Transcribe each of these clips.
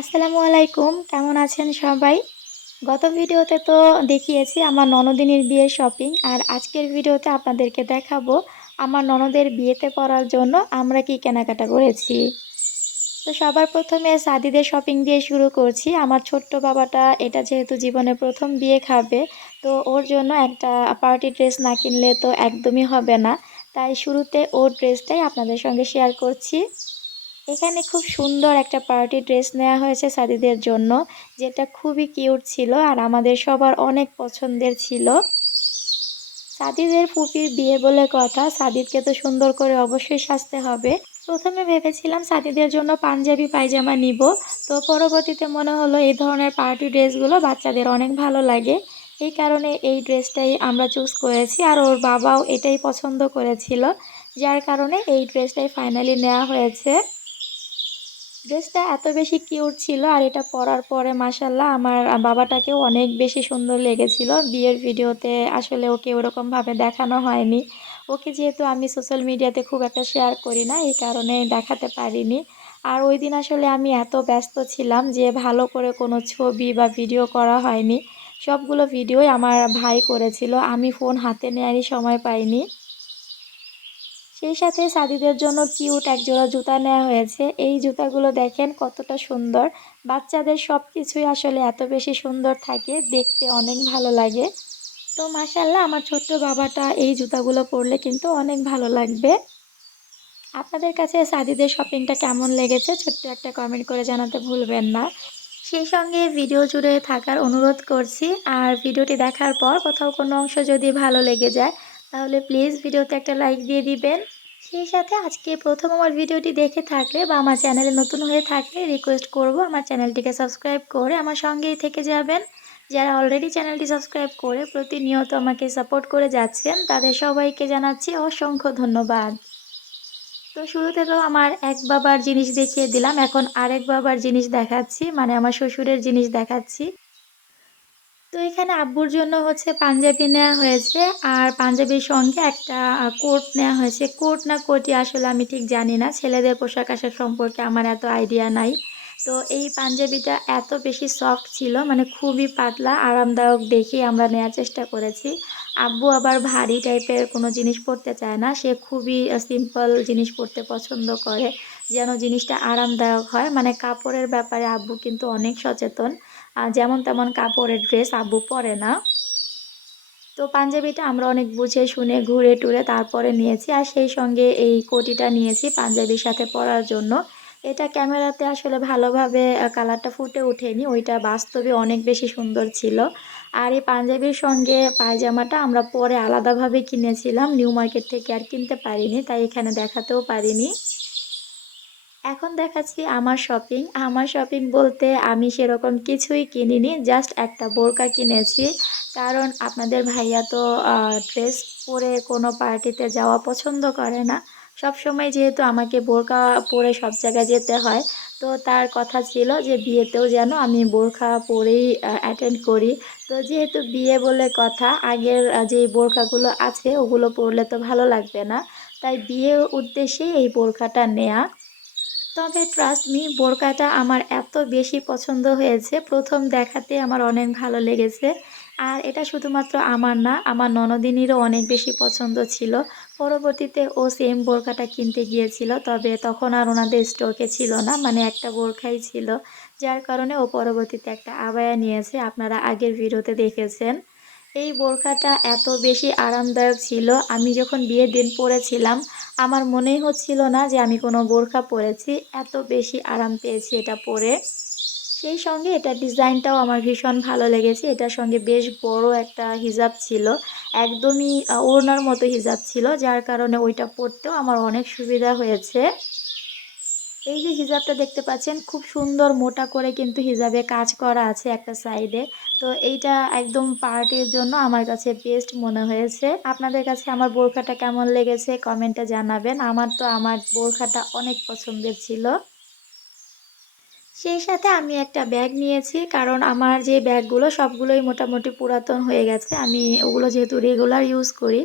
আসসালামু আলাইকুম, কেমন আছেন সবাই? গত ভিডিওতে তো দেখিয়েছি আমার ননদিনীর বিয়ের শপিং আর আজকের ভিডিওতে আপনাদেরকে দেখাবো আমার ননদের বিয়েতে পরার জন্য আমরা কি কেনাকাটা করেছি। তো সবার প্রথমে সাদিদের শপিং দিয়ে শুরু করছি। আমার ছোট্ট বাবাটা এটা যেহেতু জীবনে প্রথম বিয়ে খাবে, তো ওর জন্য একটা পার্টি ড্রেস না কিনলে তো একদমই হবে না। তাই শুরুতে ওর ড্রেসটাই আপনাদের সঙ্গে শেয়ার করছি। এখানে খুব সুন্দর একটা পার্টি ড্রেস নেওয়া হয়েছে সাদিদের জন্য, যেটা খুবই কিউট ছিল আর আমাদের সবার অনেক পছন্দের ছিল। সাদিদের ফুপির বিয়ে বলে কথা, সাদিদকে তো সুন্দর করে অবশ্যই সাজতে হবে। প্রথমে ভেবেছিলাম সাদিদের জন্য পাঞ্জাবি পায়জামা নিব, তো পরবর্তীতে মনে হলো এই ধরনের পার্টি ড্রেসগুলো বাচ্চাদের অনেক ভালো লাগে। এই কারণে এই ড্রেসটাই আমরা চুজ করেছি আর ওর বাবাও এটাই পছন্দ করেছিল, যার কারণে এই ড্রেসটাই ফাইনালি নেওয়া হয়েছে। ড্রেসটা এত বেশি কিউট ছিল আর এটা পরার পরে মাসাল্লাহ আমার বাবাটাকেও অনেক বেশি সুন্দর লেগেছিল। বিয়ের ভিডিওতে আসলে ওকে ওরকমভাবে দেখানো হয়নি। ওকে যেহেতু আমি সোশ্যাল মিডিয়াতে খুব একটা শেয়ার করি না, এই কারণে দেখাতে পারিনি। আর ওই দিন আসলে আমি এত ব্যস্ত ছিলাম যে ভালো করে কোনো ছবি বা ভিডিও করা হয়নি। সবগুলো ভিডিওই আমার ভাই করেছিল। আমি ফোন হাতে নেওয়ারই সময় পাইনি। সেই সাথে সাদিদের জন্য কিউট এক জোড়া জুতা নেওয়া হয়েছে। এই জুতাগুলো দেখেন কতটা সুন্দর। বাচ্চাদের সব কিছুই আসলে এত বেশি সুন্দর থাকে, দেখতে অনেক ভালো লাগে। তো মাসাল্লাহ আমার ছোট্ট বাবাটা এই জুতাগুলো পরলে কিন্তু অনেক ভালো লাগবে। আপনাদের কাছে সাদিদের শপিংটা কেমন লেগেছে ছোট্ট একটা কমেন্ট করে জানাতে ভুলবেন না। সেই সঙ্গে ভিডিও জুড়ে থাকার অনুরোধ করছি। আর ভিডিওটি দেখার পর কোথাও কোনো অংশ যদি ভালো লেগে যায় তাহলে প্লিজ ভিডিওতে একটা লাইক দিয়ে দিবেন। সেই সাথে আজকে প্রথম আমার ভিডিওটি দেখে থাকলে বা আমার চ্যানেলে নতুন হয়ে থাকলে রিকোয়েস্ট করব আমার চ্যানেলটিকে সাবস্ক্রাইব করে আমার সঙ্গেই থেকে যাবেন। যারা অলরেডি চ্যানেলটি সাবস্ক্রাইব করে প্রতিনিয়ত আমাকে সাপোর্ট করে যাচ্ছেন, তাদের সবাইকে জানাচ্ছি অসংখ্য ধন্যবাদ। তো শুরুতে তো আমার এক বাবার জিনিস দেখিয়ে দিলাম, এখন আরেক বাবার জিনিস দেখাচ্ছি মানে আমার শ্বশুরের জিনিস দেখাচ্ছি। তো এখানে আব্বুর জন্য হচ্ছে পাঞ্জাবি নেওয়া হয়েছে আর পাঞ্জাবির সঙ্গে একটা কোট নেওয়া হয়েছে। কোট না কোটি আসলে আমি ঠিক জানি না, ছেলেদের পোশাক আশাক সম্পর্কে আমার এত আইডিয়া নাই। তো এই পাঞ্জাবিটা এত বেশি সফট ছিল মানে খুবই পাতলা, আরামদায়ক দেখে আমরা নেওয়ার চেষ্টা করেছি। আব্বু আবার ভারী টাইপের কোনো জিনিস পরতে চায় না, সে খুবই সিম্পল জিনিস পরতে পছন্দ করে। যেন জিনিসটা আরামদায়ক হয়। মানে কাপড়ের ব্যাপারে আব্বু কিন্তু অনেক সচেতন। যেমন তেমন কাপড়ের ড্রেস আব্বু পরে না। তো পাঞ্জাবিটা আমরা অনেক বুঝে শুনে ঘুরে টুরে তারপরে নিয়েছি। আর সেই সঙ্গে এই কোটিটা নিয়েছি পাঞ্জাবির সাথে পরার জন্য। এটা ক্যামেরাতে আসলে ভালোভাবে কালারটা ফুটে ওঠেনি। ওইটা বাস্তবে অনেক বেশি সুন্দর ছিল। আর এই পাঞ্জাবির সঙ্গে পায়জামাটা আমরা পরে আলাদাভাবে কিনেছিলাম। নিউ মার্কেট থেকে আর কিনতে পারিনি, তাই এখানে দেখাতেও পারিনি। এখন দেখাচ্ছি আমার শপিং আমার শপিং বলতে আমি সেরকম কিছুই কিনিনি জাস্ট একটা বোরকা কিনেছি। কারণ আপনাদের ভাইয়া তো ড্রেস পরে কোনো পার্টিতে যাওয়া পছন্দ করে না। সব সময় যেহেতু আমাকে বোরকা পরে সব জায়গায় যেতে হয়, তো তার কথা ছিল যে বিয়েতেও যেন আমি বোরখা পরেই অ্যাটেন্ড করি। তো যেহেতু বিয়ে বলে কথা, আগের যে বোরখাগুলো আছে ওগুলো পরলে তো ভালো লাগবে না। তাই বিয়ের উদ্দেশ্যেই এই বোরখাটা নেয়া। তবে ট্রাস্ট মি বোরকাটা আমার এত বেশি পছন্দ হয়েছে। প্রথম দেখাতে আমার অনেক ভালো লেগেছে। আর এটা শুধুমাত্র আমার না, আমার ননদিনীরও অনেক বেশি পছন্দ ছিল। পরবর্তীতে ও সেম বোরকাটা কিনতে গিয়েছিল, তবে তখন আর ওনাদের স্টকে ছিল না মানে একটা বোরখাই ছিল। যার কারণে ও পরবর্তীতে একটা আবায়া নিয়েছে। আপনারা আগের ভিডিওতে দেখেছেন। এই বোরখাটা এত বেশি আরামদায়ক ছিল। আমি যখন বিয়ের দিন পরেছিলাম, আমার মনেই হচ্ছিল না যে আমি কোনো বোরখা পরেছি। এত বেশি আরাম পেয়েছি এটা পরে। সেই সঙ্গে এটা ডিজাইনটাও আমার ভীষণ ভালো লেগেছে। এটার সঙ্গে বেশ বড় একটা হিজাব ছিল। একদমই ওড়নার মতো হিজাব ছিল, যার কারণে ওইটা পরতেও আমার অনেক সুবিধা হয়েছে। এই যে হিজাবটা দেখতে পাচ্ছেন, খুব সুন্দর মোটা করে কিন্তু হিজাবে কাজ করা আছে একটা সাইডে। তো এইটা একদম পার্টির জন্য আমার কাছে বেস্ট মনে হয়েছে। আপনাদের কাছে আমার বোরখাটা কেমন লেগেছে কমেন্টে জানাবেন। আমার তো আমার বোরখাটা অনেক পছন্দের ছিল। সেই সাথে আমি একটা ব্যাগ নিয়েছি, কারণ আমার যে ব্যাগগুলো সবগুলোই মোটামুটি পুরাতন হয়ে গেছে। আমি ওগুলো যেহেতু রেগুলার ইউজ করি,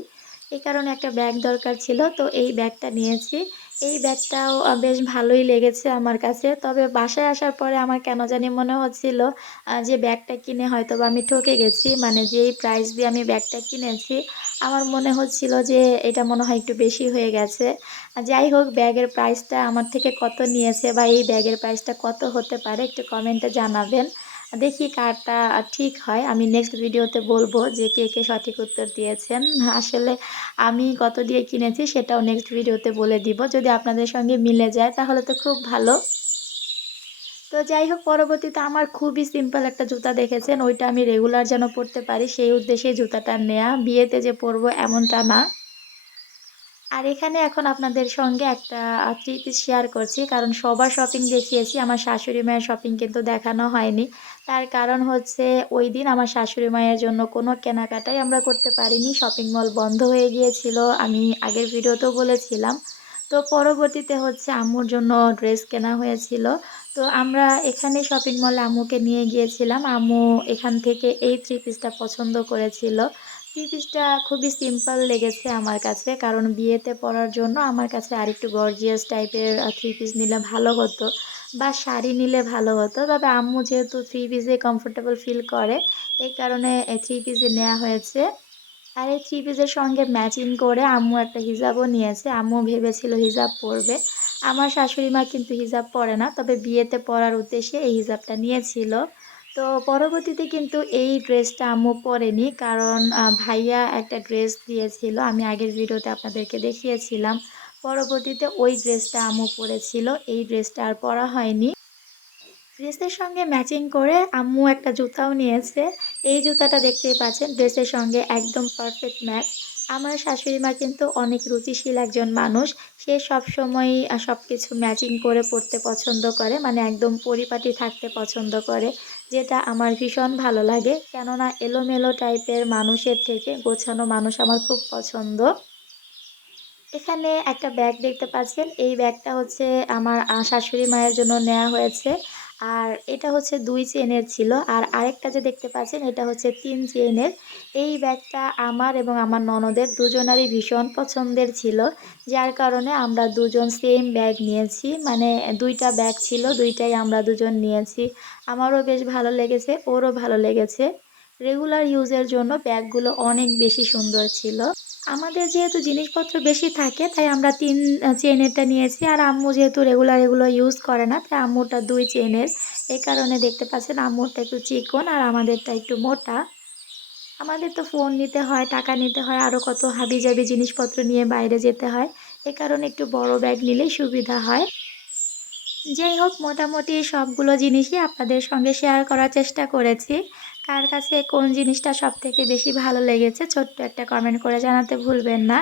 এই কারণে একটা ব্যাগ দরকার ছিল। তো এই ব্যাগটা নিয়েছি। এই ব্যাগটাও বেশ ভালোই লেগেছে আমার কাছে। তবে বাসায় আসার পরে আমার কেন জানি মনে হচ্ছিল যে ব্যাগটা কিনে হয়তো বা আমি ঠকে গেছি। মানে যেই প্রাইস দিয়ে আমি ব্যাগটা কিনেছি, আমার মনে হচ্ছিল যে এটা মনে হয় একটু বেশি হয়ে গেছে। যাই হোক ব্যাগের প্রাইসটা আমার থেকে কত নিয়েছে বা এই ব্যাগের প্রাইসটা কত হতে পারে একটু কমেন্টে জানাবেন। দেখি কারটা ঠিক হয়। আমি নেক্সট ভিডিওতে বলব যে কে, কে সঠিক উত্তর দিয়েছেন। আসলে আমি কত দিয়ে কিনেছি সেটাও নেক্সট ভিডিওতে বলে দিব। যদি আপনাদের সঙ্গে মিলে যায় তাহলে তো খুব ভালো। তো যাই হোক পরবর্তীতে আমার খুবই সিম্পল একটা জুতা দেখেছেন। ওইটা আমি রেগুলার যেন পড়তে পারি সেই উদ্দেশ্যেই জুতাটা নেয়া। বিয়েতে যে পরবো এমনটা না। আর এখানে এখন আপনাদের সঙ্গে একটা আ শেয়ার করছি। কারণ সবার শপিং দেখিয়েছি। আমার শাশুড়ি মায়ের শপিং কিন্তু দেখানো হয়নি। তার কারণ হচ্ছে ওই দিন আমার শাশুড়ি মায়ের জন্য কোনো কেনাকাটাই আমরা করতে পারিনি। শপিং মল বন্ধ হয়ে গিয়েছিল। আমি আগের ভিডিওতেও বলেছিলাম। তো পরবর্তীতে হচ্ছে আম্মুর জন্য ড্রেস কেনা হয়েছিল। তো আমরা এখানে শপিং মলে আম্মুকে নিয়ে গিয়েছিলাম। আম্মু এখান থেকে এই থ্রি পিসটা পছন্দ করেছিল। থ্রি পিসটা খুবই সিম্পল লেগেছে আমার কাছে। কারণ বিয়েতে পরার জন্য আমার কাছে আরেকটু গর্জিয়াস টাইপের থ্রি পিস নিলে ভালো হতো বা শাড়ি নিলে ভালো হতো। তবে আম্মু যেহেতু থ্রি পিসে কমফোর্টেবল ফিল করে, এই কারণে থ্রি পিসই নেওয়া হয়েছে। আর এই থ্রি পিসের সঙ্গে ম্যাচিং করে আম্মু একটা হিজাবও নিয়েছে। আম্মু ভেবেছিল হিজাব পরবে। আমার শাশুড়ি মা কিন্তু হিজাব পরে না। তবে বিয়েতে পরার উদ্দেশ্যে এই হিজাবটা নিয়েছিল। তো পরবর্তীতে কিন্তু এই ড্রেসটা আম্মু পরেনি। কারণ ভাইয়া একটা ড্রেস দিয়েছিল। আমি আগের ভিডিওতে আপনাদেরকে দেখিয়েছিলাম। পরবর্তীতে ওই ড্রেসটা আম্মু পরেছিল। এই ড্রেসটা আর পরা হয়নি। ড্রেসের সঙ্গে ম্যাচিং করে আম্মু একটা জুতাও নিয়েছে। এই জুতাটা দেখতেই পাচ্ছেন, ড্রেসের সঙ্গে একদম পারফেক্ট ম্যাচ। আমার শাশুড়ি মা কিন্তু অনেক রুচিশীল একজন মানুষ। সে সবসময়ই সব কিছু ম্যাচিং করে পড়তে পছন্দ করে। মানে একদম পরিপাটি থাকতে পছন্দ করে। যেটা আমার ভীষণ ভালো লাগে। কেননা এলোমেলো টাইপের মানুষের থেকে গোছানো মানুষ আমার খুব পছন্দ। এখানে একটা ব্যাগ দেখতে পাচ্ছেন। এই ব্যাগটা হচ্ছে আমার শাশুড়ি মায়ের জন্য নেওয়া হয়েছে। আর এটা হচ্ছে দুই চেনের ছিল। আর আরেকটা যে দেখতে পাচ্ছেন এটা হচ্ছে তিন চেনের এই ব্যাগটা আমার এবং আমার ননদের দুজনারই ভীষণ পছন্দের ছিল। যার কারণে আমরা দুজন সেম ব্যাগ নিয়েছি। মানে দুইটা ব্যাগ ছিল, দুইটাই আমরা দুজন নিয়েছি। আমারও বেশ ভালো লেগেছে, ওরও ভালো লেগেছে। রেগুলার ইউজের জন্য ব্যাগগুলো অনেক বেশি সুন্দর ছিল। আমাদের যেহেতু জিনিসপত্র বেশি থাকে তাই আমরা তিন চেনেরটা নিয়েছি। আর আম্মু যেহেতু রেগুলার এগুলো ইউজ করে না তাই আম্মুটা দুই চেনের এই কারণে দেখতে পাচ্ছেন আম্মুরটা একটু চিকন আর আমাদেরটা একটু মোটা। আমাদের তো ফোন নিতে হয়, টাকা নিতে হয়, আরও কত হাবি হাবিজাবি জিনিসপত্র নিয়ে বাইরে যেতে হয়। এ কারণে একটু বড় ব্যাগ নিলেই সুবিধা হয়। যাই হোক মোটামুটি সবগুলো জিনিসই আপনাদের সঙ্গে শেয়ার করার চেষ্টা করেছি। কার কাছে কোন জিনিসটা সব থেকে বেশি ভালো লেগেছে, ছোট্ট একটা কমেন্ট করে জানাতে ভুলবেন না।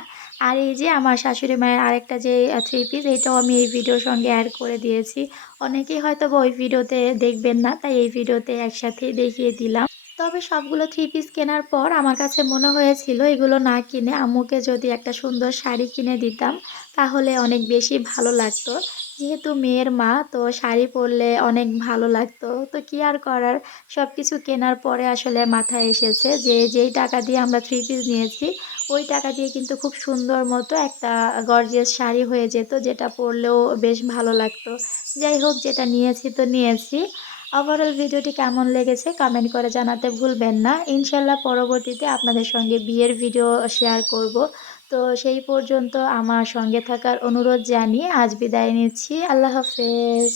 আর এই যে আমার শাশুড়ি মায়ের আরেকটা যে থ্রি পিস এটাও আমি এই ভিডিওর সঙ্গে অ্যাড করে দিয়েছি। অনেকেই হয়তো ওই ভিডিওতে দেখবেন না, তাই এই ভিডিওতে একসাথেই দেখিয়ে দিলাম। তবে সবগুলো থ্রি পিস কেনার পর আমার কাছে মনে হয়েছিল এগুলো না কিনে আম্মুকে যদি একটা সুন্দর শাড়ি কিনে দিতাম, তাহলে অনেক বেশি ভালো লাগতো। যেহেতু মেয়ের মা, তো শাড়ি পরলে অনেক ভালো লাগতো। তো কী আর করার সব কিছু কেনার পরে আসলে মাথায় এসেছে যে, যেই টাকা দিয়ে আমরা থ্রি পিস নিয়েছি, ওই টাকা দিয়ে কিন্তু খুব সুন্দর মতো একটা গর্জিয়াস শাড়ি হয়ে যেত, যেটা পরলেও বেশ ভালো লাগতো। যাই হোক, যেটা নিয়েছি তো নিয়েছি। ওভারঅল ভিডিওটি কেমন লেগেছে কমেন্ট করে জানাতে ভুলবেন না। ইনশাল্লাহ পরবর্তীতে আপনাদের সঙ্গে বিয়ের ভিডিও শেয়ার করব। তো সেই পর্যন্ত আমার সঙ্গে থাকার অনুরোধ জানিয়ে আজ বিদায় নিচ্ছি। আল্লাহ হাফেজ।